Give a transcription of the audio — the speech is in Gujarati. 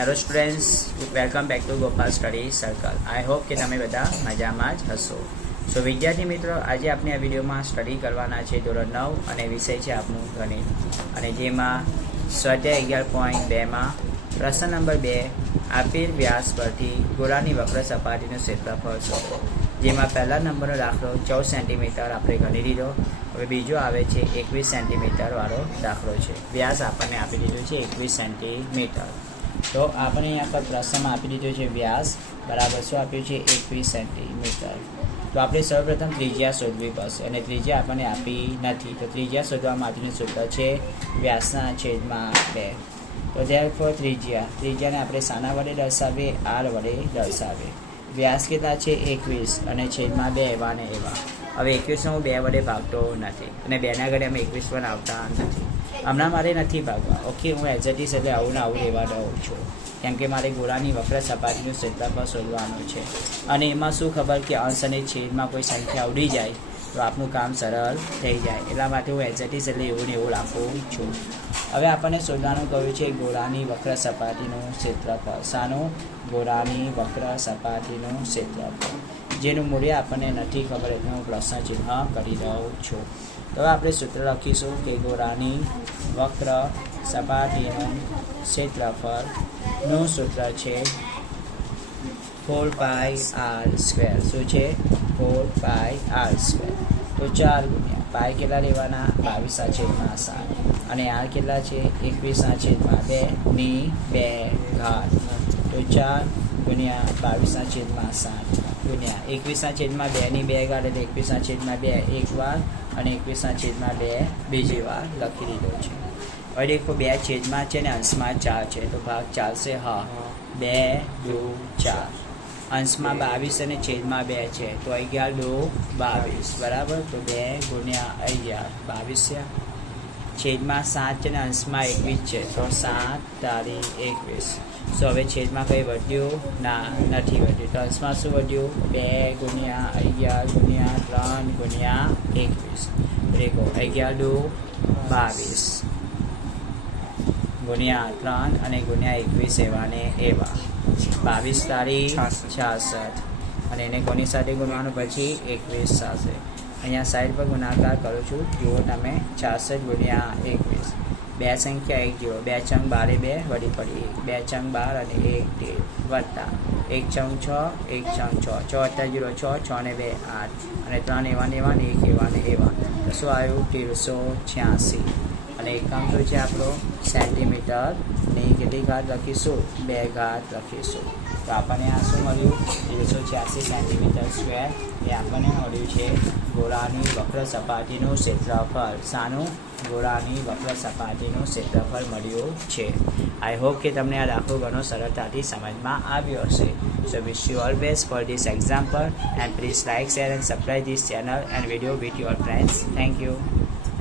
Hello students, welcome back to Gopal study circle. I hope કે તમે બધા મજામાં જ હશો. સો વિદ્યાર્થી મિત્રો, આજે આપણે આ વિડીયોમાં સ્ટડી કરવાના છે ધોરણ 9 અને વિષય છે આપણું ગણિત. અને જેમાં સ્વાધ્યાય 11.2માં પ્રશ્ન નંબર 2 આપેલ વ્યાસ પરથી ગોળાની વક્ર સપાટીનું ક્ષેત્રફળ શોધો. જેમાં પહેલા નંબરનો દાખલો 14 સેન્ટીમીટર આપણે ગણી લીધો. હવે બીજો આવે છે 21 સેન્ટીમીટર વાળો દાખલો છે. વ્યાસ આપણને આપી દીધો છે 21 સેન્ટીમીટર. તો આપણે અહીંયા પર પ્રશ્નમાં આપી દીધો છે વ્યાસ બરાબર શું આપ્યું છે 21 સેન્ટીમીટર. તો આપણે સૌપ્રથમ ત્રિજ્યા શોધવી પડશે અને ત્રિજ્યા આપણને આપી નથી. તો ત્રિજ્યા શોધવા માટેનું સૂત્ર છે વ્યાસના છેદમાં 2. તો therefore ત્રિજ્યાને આપણે શાના વડે દર્શાવીએ? r વડે દર્શાવીએ. વ્યાસ કેટલા છે 21 અને છેદમાં 2 એવા ને એવા. હવે 21 હું 2 વડે ભાગતો નથી અને 2ના ઘરે અમે 21 પણ આવતા નથી. હમણાં મારે નથી ભાગવા. ઓકે, હું એક્ઝેક્ટિસ એટલે આવું ને આવું લેવા દઉં છું, કેમ કે મારે ગોળાની વક્ર સપાટીનું ક્ષેત્રફળ શોધવાનું છે. અને એમાં શું ખબર કે અંશ અને છેદમાં કોઈ સંખ્યા ઉડી જાય તો આપણું કામ સરળ થઈ જાય. એટલા માટે હું એક્ઝેક્ટિસ એટલે એવું ને એવું રાખું છું. હવે આપણને શોધવાનું કહ્યું છે ગોળાની વક્ર સપાટીનું ક્ષેત્રફળ. શાનું? ગોળાની વક્ર સપાટીનું ક્ષેત્રફળ, જેનું મૂલ્ય આપણને નથી ખબર એટલે હું પ્રશ્ન ચિહ્ન કરી દઉં છું. તો આપણે સૂત્ર લખીશું કે ગોળાની વક્ર સપાટીનું ક્ષેત્રફળનું સૂત્ર છે 4πr². શું છે? 4πr². તો 4 ગુણ્યા પાય કેટલા લેવાના? 22/7. અને r કેટલા છે? 21/2 ની 2 ઘાત. તો 4 ગુણ્યા 22/7 ગુણ્યા 21/2 ની 2 ઘાત એટલે 21/2 એક વાર અને 21/2 બીજી વાર લખી દીધો છે. હવે દેખો 2 છેદમાં છે ને અંશમાં 4 છે તો ભાગ ચાલશે. હા, 2 2 4. અંશમાં 22 અને છેદમાં 2 છે તો 11 2 22 બરાબર. તો 2 ગુણ્યા 11 22. છેદમાં 7 છે ને અંશમાં 21 છે તો 7 તારી 21. સો હવે છેદમાં કંઈ વધ્યું? ના, નથી વધ્યું. તો અંશમાં શું વધ્યું? 2 ગુણ્યા 11 ગુણ્યા 3 ગુણ્યા 21. દેખો 11 2 22 ગુણ્યા 3 અને ગુણ્યા 21 એવા ને એવા. 22 તારી 66 અને એને કોની સાથે ગુણવાનું? પછી 21 સાથે. અહીંયા સાઈડ પર ગુણાકાર કરું છું, જુઓ તમે. 66 ગુણ્યા 21. 2 સંખ્યા 1 જુઓ. 2 ચંગ 12 2 વળી પડી 2 ચંગ 12 અને 1 13 વત્તા 1 ચંગ 6 1 ચંગ 6 6 0 6 6 ને 2 8 અને 3 એવા ને એવા ને 1 એવા ને એવા. તો શું આવ્યું? 1386. અને એકમ તો છે આપણો સેન્ટીમીટર. ની કેટલી ઘાત લખીશું? 2 ઘાત લખીશું. તો આપણને આ શું મળ્યું? 1386 સેન્ટીમીટર સ્ક્વેર. એ આપણને મળ્યું છે ગોળાની વક્ર સપાટીનું ક્ષેત્રફળ. શાનું? ગોળાની વક્ર સપાટીનું ક્ષેત્રફળ મળ્યું છે. આઈ હોપ કે તમને આ દાખલો ઘણો સરળતાથી સમજમાં આવ્યો હશે. So wish you all best for this example and please like, share and subscribe this channel and video with your friends. Thank you.